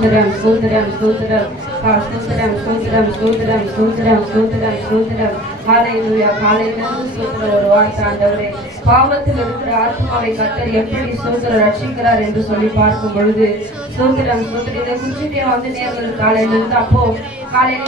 ஸ்தோத்திரம் ஸ்தோத்திரம் ஸ்தோத்திரம் ஸ்தோத்திரம் ஸ்தோத்திரம் ஸ்தோத்திரம் ஸ்தோத்திரம் ஸ்தோத்திரம் ஸ்தோத்திரம் ஹalleluya ஹalleluya ஸ்தோத்திரம். ஒரு வார்த்தை ஆண்டவரே, பாவத்தில் இருக்கிற ஆத்மாவை கர்த்தர் எப்படி ஸ்தோத்திரம் ரட்சிக்கிறார் என்று சொல்லி பார்க்கும் பொழுது ஸ்தோத்திரம் ஸ்தோத்திரம். இதை குறிச்சிட்டே வந்து நேர்கள் காலையில இருந்து அப்போ காலையில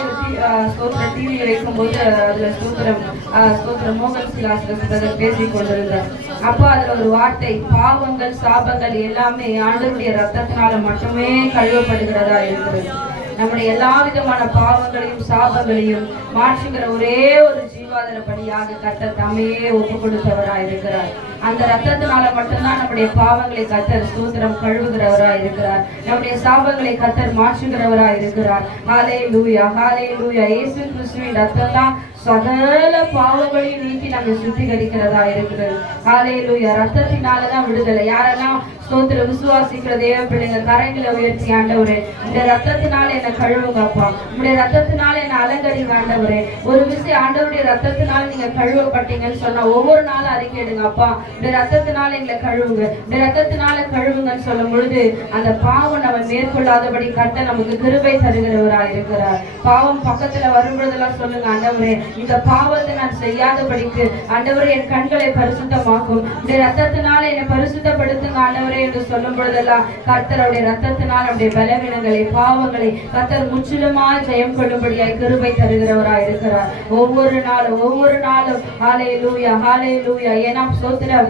ஸ்தோத்திரம் டிவி வைக்கும் போது அதுல ஸ்தோத்திரம் மோகன் சிலாசிரர் பேசிக் கொண்டிருந்தார். அப்போ அதுல ஒரு வார்த்தை, பாவங்கள் சாபங்கள் எல்லாமே ஆண்டவருடைய ரத்தத்தினால மட்டுமே கழுவப்படுகிறதா இருக்கிறது. நம்முடைய எல்லா விதமான பாவங்களையும் சாபங்களையும் மாற்றுகிற ஒரே ஒரு ஜீவாதாரப்படியாக கர்த்தர் தம்மையே ஒப்பு கொடுத்தவராய் இருக்கிறார். அந்த ரத்தத்தினால மட்டும்தான் நம்முடைய பாவங்களை கர்த்தர் ஸ்தோத்திரம் கழுவுகிறவராய் இருக்கிறார். நம்முடைய சாபங்களை கர்த்தர் மாற்றுகிறவராய் இருக்கிறார். ஹalleluya ஹalleluya. இயேசு கிறிஸ்துவின் ரத்தம் தான் சகல பாவங்களையும் நீக்கி நம்ம சுத்திகரிக்கிறதா இருக்கிறது. ஹalleluya. ரத்தத்தினாலதான் விடுதலை. யாரெல்லாம் ஸ்தோத்திரம் விசுவாசிக்கிற தேவ பிள்ளைங்க கரங்களை உயர்த்தி, ஆண்டவரே இந்த ரத்தத்தினால என்ன கழுவுங்கப்பா, உங்களுடைய ரத்தத்தினால என்ன அலங்கரிங்க ஆண்டவரே. ஒரு விஷயம், ஆண்டவருடைய ரத்தத்தினால நீங்க கழுவப்பட்டீங்கன்னு சொன்னா ஒவ்வொரு நாளும் அறிக்கையிடுங்க, அப்பா இந்த ரத்தத்தினால எங்களை கழுவுங்க, இந்த ரத்தத்தினால கழுவுங்கன்னு சொல்லும் பொழுது அந்த பாவம் நம்ம மேற்கொள்ளாதபடி கர்த்தர் நமக்கு கிருபை தருகிறவராய் இருக்கிறார். பாவம் பக்கத்துல வரும்பொழுதெல்லாம் சொல்லுங்க, ஆண்டவரே இந்த பாவத்தை நான் செய்யாதபடிக்கு ஆண்டவரே என் கண்களை பரிசுத்தமாக்கும், இந்த ரத்தத்தினால என்னை பரிசுத்தப்படுத்துங்க ஆண்டவரே என்று சொல்லும் பொழுதெல்லாம் கர்த்தருடைய ரத்தத்தினால் நம்முடைய பலவீனங்களை பாவங்களை கர்த்தர் முற்றிலுமா ஜெயம் கொள்ளும்படியாய் கிருபை தருகிறவராய் இருக்கிறார். ஒவ்வொரு நாளும் ஹalleluya ஹalleluya. ஏன்னா ஸ்தோத்திரம்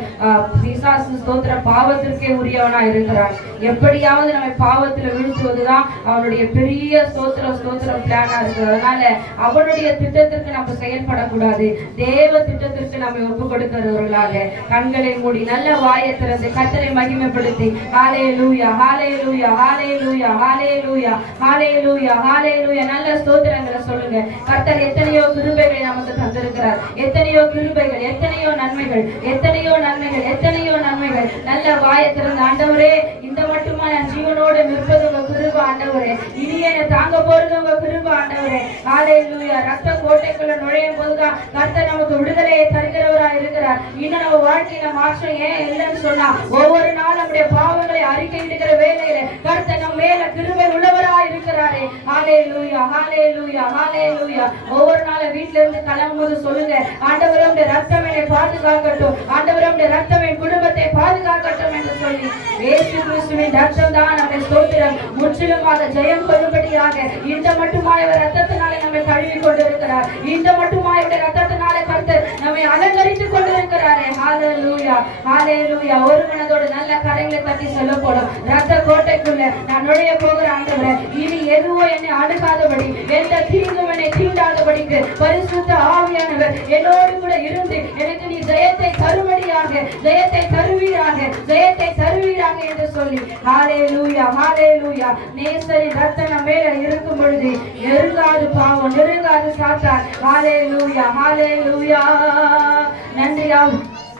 பிசாசு ஸ்தோத்திரம் பாவத்திற்கே உரியவனாய் இருக்கிறான். எப்படியாவது நம்மை பாவத்தில் வீழ்த்துவதுதான் அவனுடைய பெரிய ஸ்தோத்திரம் பிளானா இருக்கு. அதனால அவனுடைய திட்டத்திற்கு நம்ம செயல்படக்கூடாது. தேவ திட்டத்திற்கு நம்ம ஒப்பு கொடுக்கிறவர்களாக கண்களை மூடி நல்ல வாயை திறந்து கர்த்தரை மகிமைப்படுத்தி ஹalleluya ஹalleluya ஹalleluya ஹalleluya ஹalleluya ஹalleluya நல்ல ஸ்தோத்திரங்களை சொல்லுங்க. கர்த்தர் எத்தனையோ கிருபைகளை நமக்கு தந்திருக்கிறார். எத்தனையோ கிருபைகள், எத்தனையோ நன்மைகள், எத்தனையோ நன்மைகள், எத்தனையோ நன்மைகள். நல்ல வாயை திறந்து ஆண்டவரே இந்த மட்டுமா நான் ஜீவனோடு நிற்பது உங்க கிருபை ஆண்டவரே, இனி என்னை தாங்க போறது உங்க கிருபை ஆண்டவரே. ஹalleluya. ரத்த கோட்டைக்குள்ள நுழையும் போதுதான் கர்த்தர் நமக்கு விடுதலையை தருகிறவராய் இருக்கிறார். இன்னும் நம்ம வாழ்க்கையில மாற்றம் ஏன் இல்லைன்னு சொன்னா ஒவ்வொரு நாள் நம்முடைய பாவங்களை அறிக்கையிடுகிற வேலையில கர்த்தர் நம்ம மேல கிருபை உள்ளவராய் இருக்கிறாரே. ஹalleluya ஹalleluya ஹalleluya. ஒவ்வொரு நாள் வீட்டுல இருந்து கிளம்பும்போது சொல்லுங்க, ஆண்டவரே உம்முடைய ரத்தம் என்னை பாதுகாக்கட்டும், ஆண்டவரே உம்முடைய ரத்தம் என் குடும்பத்தை பாதுகாக்கட்டும் என்று சொல்லி இயேசு கிறிஸ்துவின் ரத்தம் தான் நம்மை ஸ்தோத்திரம் முற்றிலுமாக ஜெயம் கொள்ளும்படியாக இந்த மட்டுமாய் ரத்தத்தினாலே நம்மை கழுவி கொண்டிருக்கிறார். இந்த மட்டுமாய் ரத்தத்தினாலே கர்த்தர் நம்மை அலங்கரித்துக் கொண்டிருக்கிறாரே. ஹalleluya ஹalleluya. ஒரு மனதோடு நல்ல கரங்களை தட்டி சொல்ல போடும், ரத்த கோட்டைக்குள்ள நான் நுழைய போகிற ஆண்டவரே இனி எதுவோ என்னை அணுகாதபடி, எந்த தீங்கும் என்னை தீண்டாதபடிக்கு பரிசுத்த ஆவியானவர் என்னோடு கூட இருந்து எனக்கு நீ ஜெயத்தை தரும்படியாக, ஜெயத்தை தருவீராக, ஜெயத்தை தருவீராக என்று சொல்லி ஹalleluya ஹalleluya. நேசரின் ரத்தம் நம்ம மேல இருக்கும் பொழுது நெருங்காது பாவம், நெருங்காது சாத்தான். ஹalleluya ஹalleluya.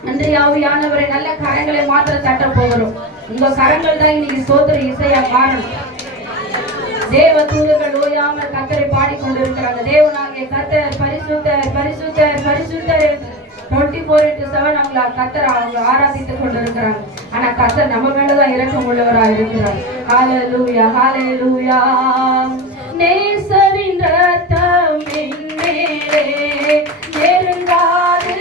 நன்றி ஆவியானவரே. நல்ல கரங்களை மாத்திர தட்ட போகிறோம். உங்க கரங்கள் தான் இன்னைக்கு ஸ்தோத்திர இசையா மாறணும். தேவ தூதர்கள் ஓயாமல் கர்த்தரை பாடிக்கொண்டிருக்கிறாங்க. தேவனாகிய கர்த்தர் பரிசுத்தர் பரிசுத்தர் பரிசுத்தர் 24/7 அவங்கள கர்த்தர் அவங்க ஆராதித்துக் கொண்டிருக்கிறாங்க. ஆனா கர்த்தர் நம்ம மேலதான் இரக்கம் உள்ளவராக இருக்கிறார். ஹalleluya ஹalleluya. நேசரின் ரத்தம் என் மேலே நெருங்காது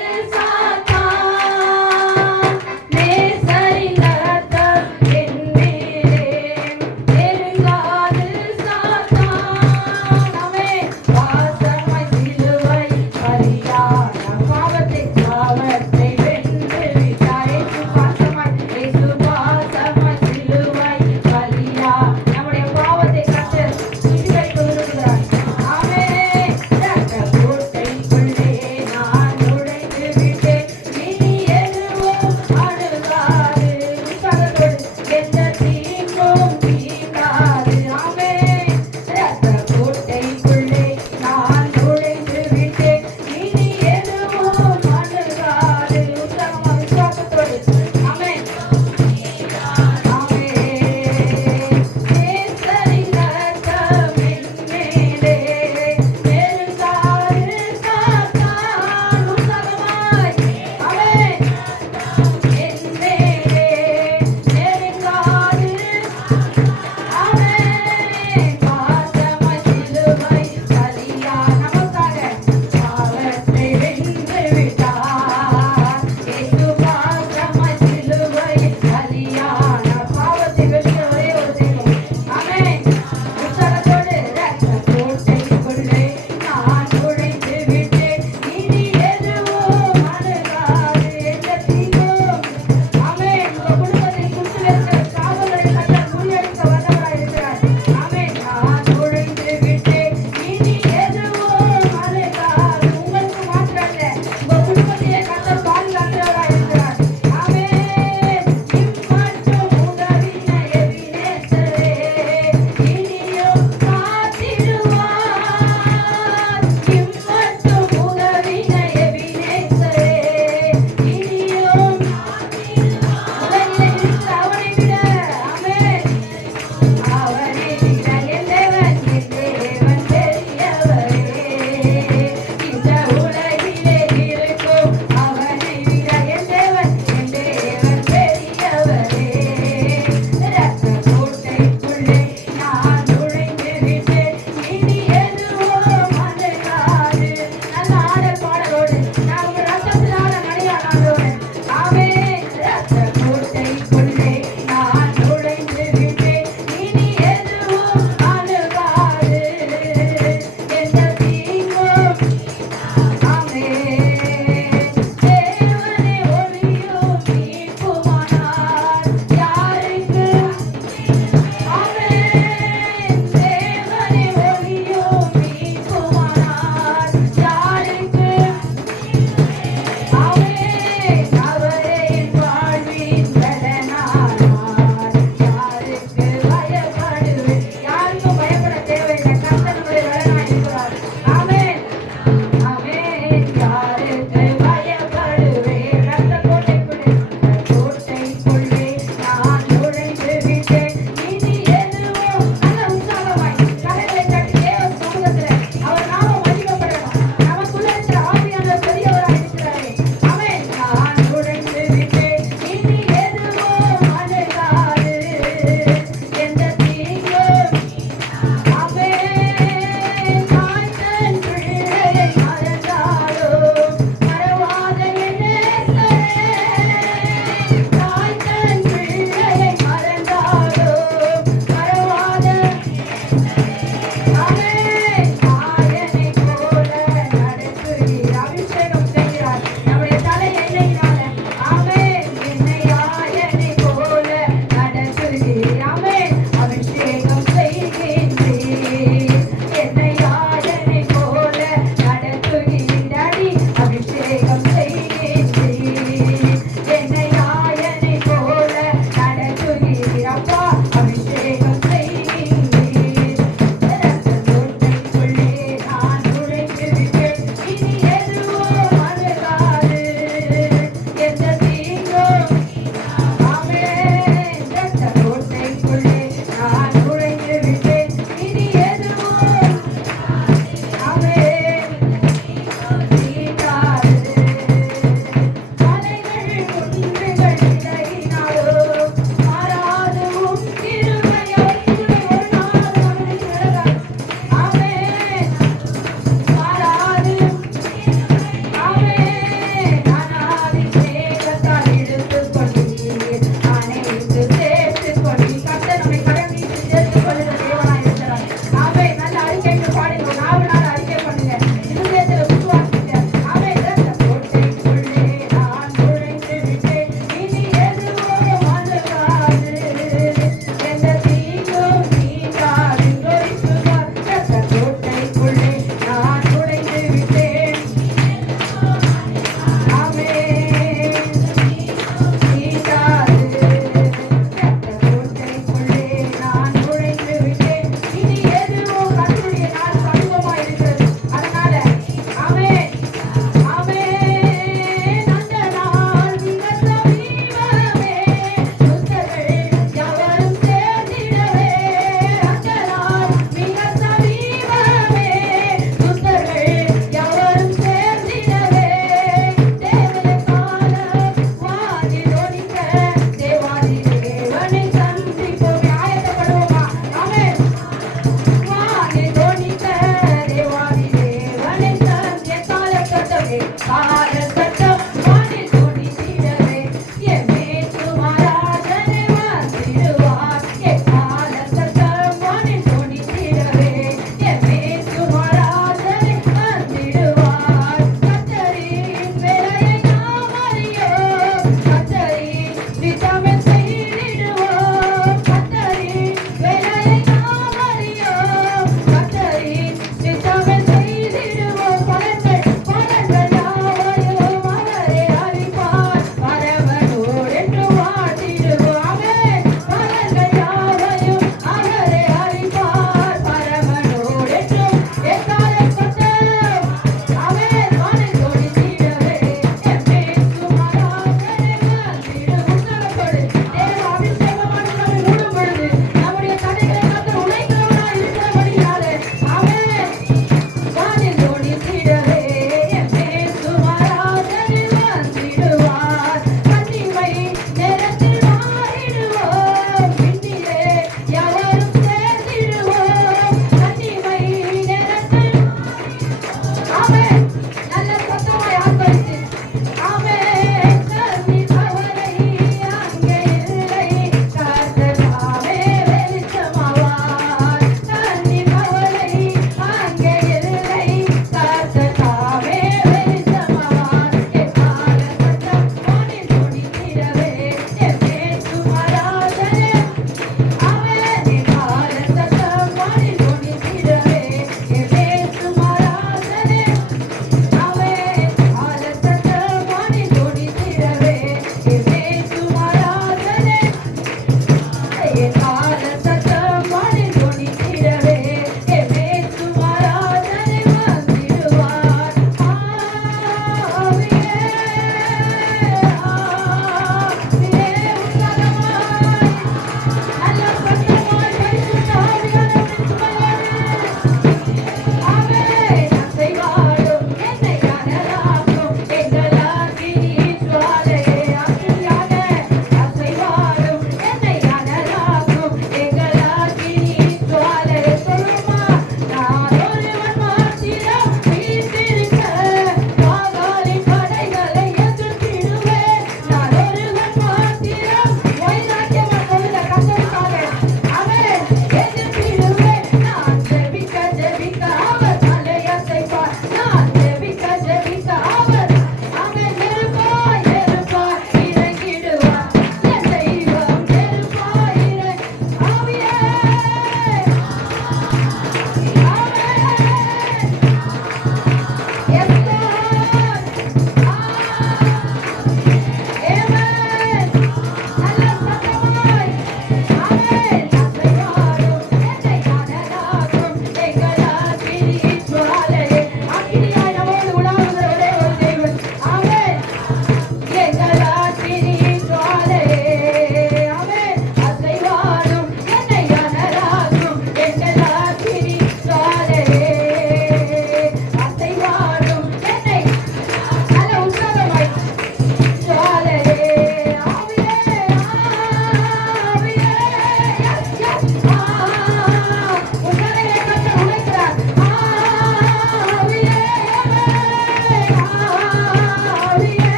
நம்முடைய பாவத்தை கர்த்தர்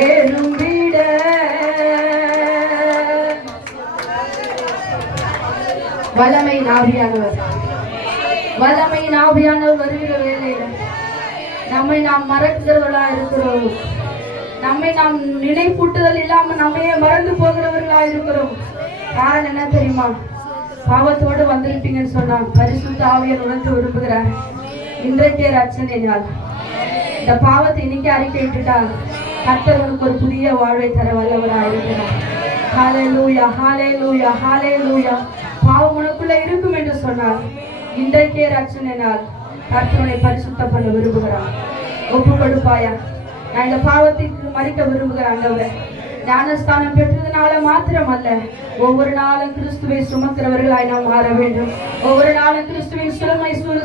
ஏறும் விட வல்லமை ஆவியானவர் வருகிற வேலையில நம்மை நாம் மறக்கிறவர்களா இருக்கிறோம். நம்மை நாம் நினைப்பூட்டுதல் இல்லாம நம்மையே மறந்து போகிறவர்களா இருக்கிறோம். காரணம் என்ன தெரியுமா? பாவத்தோடு வந்திருப்பீங்கன்னு சொன்னா பரிசுத்த ஆவியார் உணர்ந்து விரும்புகிறார். இன்றைக்கே ரட்சணை நாள். இந்த பாவத்தை இன்னைக்கு அறிக்கையிட்டுட்டா கர்த்தர் உனக்கு ஒரு புதிய வாழ்வை தர வல்லவராக இருக்கிறார். ஹல்லேலூயா, ஹல்லேலூயா, ஹல்லேலூயா. பாவம் உனக்குள்ள இருக்கும் என்று சொன்னார். இன்றைக்கே ரட்சணை நாள். கர்த்தரை பரிசுத்தம் பண்ண விரும்புகிறார். ஒப்பு கொடுப்பாயா? நான் இந்த பாவத்திற்கு மறிக்க விரும்புகிறேன் ஆண்டவரே. ஞானஸ்தானம் பெற்றதுனால மாத்திரமல்ல, ஒவ்வொரு நாளும் கிறிஸ்துவை சுமக்கிறவர்களாய் நாம் மாற வேண்டும். ஒவ்வொரு நாளும் கிறிஸ்துவின்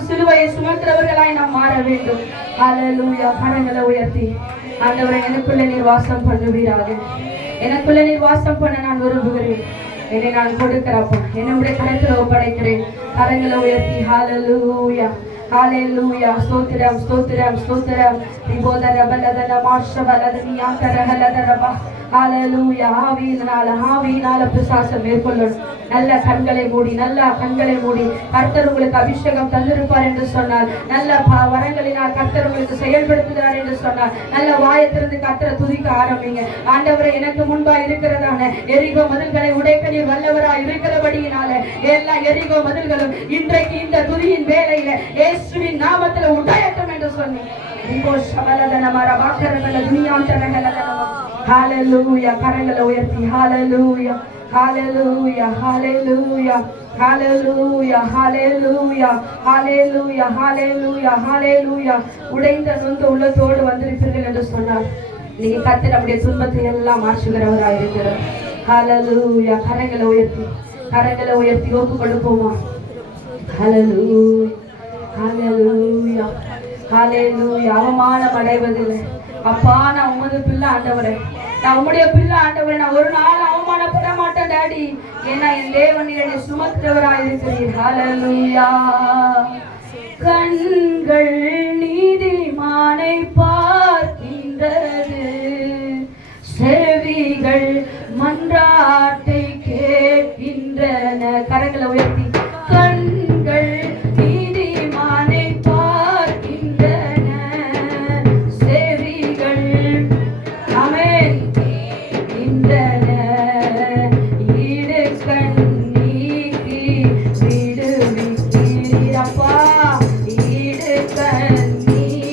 சிலுவையை சுமக்கிறவர்களாய் நாம் மாற வேண்டும். ஹல்லேலூயா. கரங்களை உயர்த்தி ஆண்டவரே, எனக்குள்ள நீர் வாசம் பண்ணுவீராக. எனக்குள்ள நீர் வாசம் பண்ண நான் விரும்புகிறேன். என்னை நான் கொடுக்கிறப்பா, என்னுடைய கரத்தில் ஒப்படைக்கிறேன். கரங்களை உயர்த்தி ஹல்லேலூயா, ஹல்லேலூயா. ஸ்தோத்திரம், ஸ்தோத்திரம், ஸ்தோத்திரம். திபோதர பலதன மார்ஷபலதனி ஆகரஹலதரபா. ஹல்லேலூயா. ஆவியினால பிசாசம் மேற்கொள்ளணும். நல்ல கண்களை மூடி கர்த்தர் உங்களுக்கு அபிஷேகம் தந்திருப்பார் என்று சொன்னார். நல்ல வரங்களினால் கர்த்தர் உங்களுக்கு செயல்படுத்துகிறார் என்று சொன்னார். நல்ல வாயத்திலிருந்து கர்த்தரை துதிக்க ஆரம்பிங்க. ஆண்டவரை, எனக்கு முன்பா இருக்கிறதான எரிகோ மதில்களை உடைக்க நீர் வல்லவராய் இருக்கிறபடியினால எல்லா எரிகோ மதில்களும் இன்றைக்கு இந்த துதியின் வேளையில இயேசுவின் நாமத்தில் உடையட்டும் என்று சொன்னேன். ஹல்லேலூயா. கரங்களை உயர்த்தி ஹல்லேலூயா, ஹல்லேலூயா, ஹல்லேலூயா, ஹல்லேலூயா, ஹல்லேலூயா, ஹல்லேலூயா, ஹல்லேலூயா, ஹல்லேலூயா. உடைந்த நொந்த உள்ளத்தோடு வந்திருப்பீர்கள் என்று சொன்னார். நீங்க கர்த்தர் நம்முடைய துன்பத்தை எல்லாம் மாற்றுகிறவராக இருக்கிறார். ஹல்லேலூயா. கரங்களை உயர்த்தி ஒப்பு கொடுப்போமா? ஹல்லேலூயா, ஹல்லேலூயா, ஹல்லேலூயா. அவமானம் அடைவதில்லை. அப்பா, நான் உமது பிள்ளை ஆண்டவரே, நான் உம்முடைய பிள்ளை ஆண்டவரே. நான் ஒரு நாள் அவமானப்பட மாட்டேன் டாடி. ஏன்னா என் தேவன் என்னை சுமக்கிறவராய் இருக்கிறீர். ஹல்லேலூயா. கண்கள் நீதிமானை பார்க்கின்றது, செவிகள் மன்றாட்டை கேட்கின்றன. கரங்களை உயர்த்தி கண்கள் நீதிமானை பார்க்கின்றன, செவிகள் ஆமென் கின்றன. ஈடு கண்ணீக்கி விடுவிக்கிறீரப்பா, ஈடு கண்ணீக்கி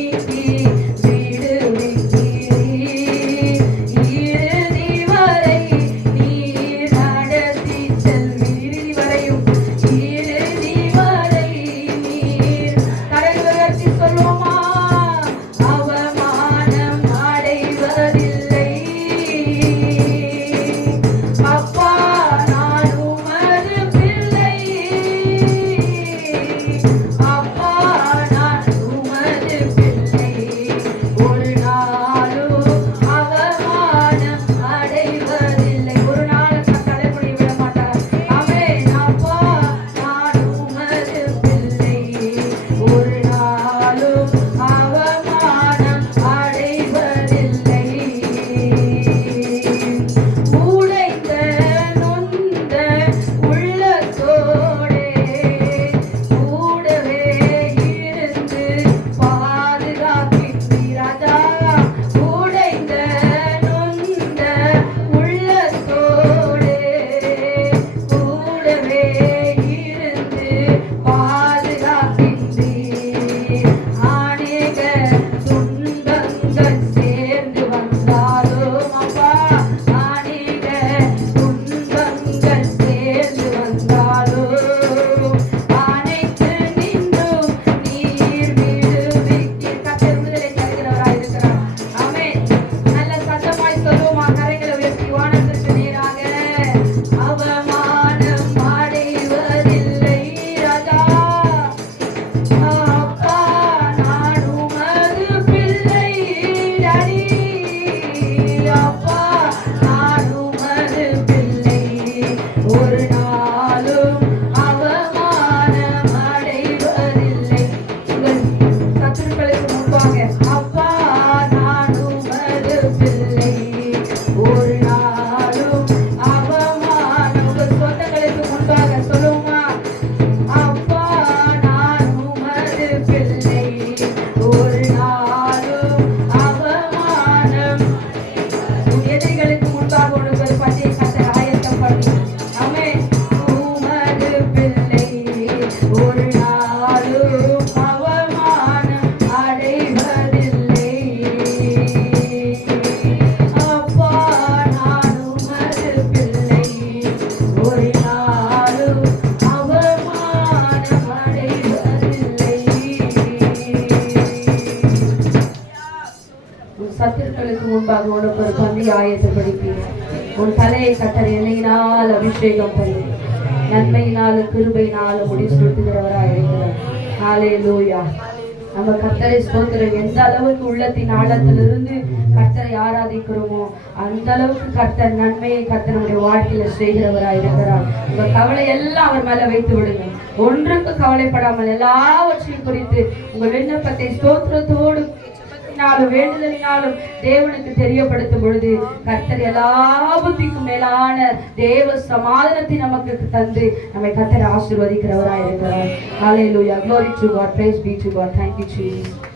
நாளும் அவமானம். உன் எதிரிகளுக்கு முன்பாக உனக்கு ஒரு பந்தியை கர்த்தர் ஆயத்தம் பண்ணி, ஆமென். உமது பிள்ளை ஒரு நாளும் அவமானம் அடைவதில்லை. அப்பா, நான் உமது பிள்ளை, ஒரு நாளும் அவமானம் அடைவதில்லை. உன் சத்துருக்களுக்கு முன்பாக உனக்கு ஒரு பந்தி ஆயத்தப்படுப்பீர். உன் தலையை கர்த்தர் எண்ணெயினால் அபிஷேகம் பண்ணி நன்மையினாலும் கிருபையினாலும் முடிசூட்டுகிறவராய் இருக்கிறார். ஹல்லேலூயா. நம்ம கர்த்தரை ஸ்தோத்திரம். எந்த அளவுக்கு உள்ளத்தின் ஆழத்திலிருந்து கர்த்தரை ஆராதிக்கிறோமோ அந்த அளவுக்கு கர்த்தர் நன்மையை கர்த்தருடைய வாழ்க்கையில செய்கிறவராய் இருக்கிறார். உங்க கவலை எல்லாம் அவர் மேல வைத்து விடுங்க. ஒன்றுக்கு கவலைப்படாமல் எல்லாவற்றையும் குறித்து உங்கள் விண்ணப்பத்தை ஸ்தோத்திரத்தோடு வேண்டுதலினாலும் தேவனுக்கு தெரியப்படுத்தும் பொழுது கர்த்தர் எல்லா புத்திக்கும் மேலான தேவ சமாதானத்தை நமக்கு தந்து நம்மை கர்த்தர் ஆசீர்வதிக்கிறவராய் இருக்கிறார். ஹல்லேலூயா. Glory to God. Praise be to God. Thank you, Jesus.